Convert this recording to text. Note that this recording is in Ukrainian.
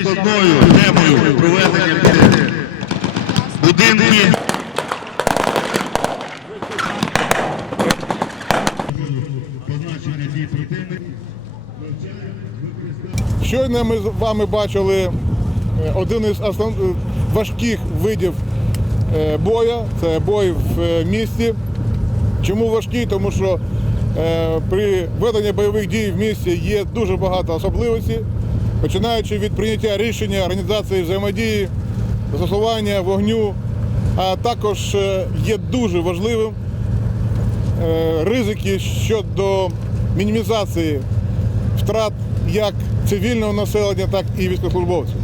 Складною темою проведення будинки. Щойно ми з вами бачили е, один із основ... е, важких видів е, боя. Це бой в місті. Чому важкий? Тому що при веденні бойових дій в місті є дуже багато особливостей, починаючи від прийняття рішення організації взаємодії, застосування вогню, а також е, є дуже важливим е, ризики щодо мінімізації втрат як цивільного населення, так і військовослужбовців.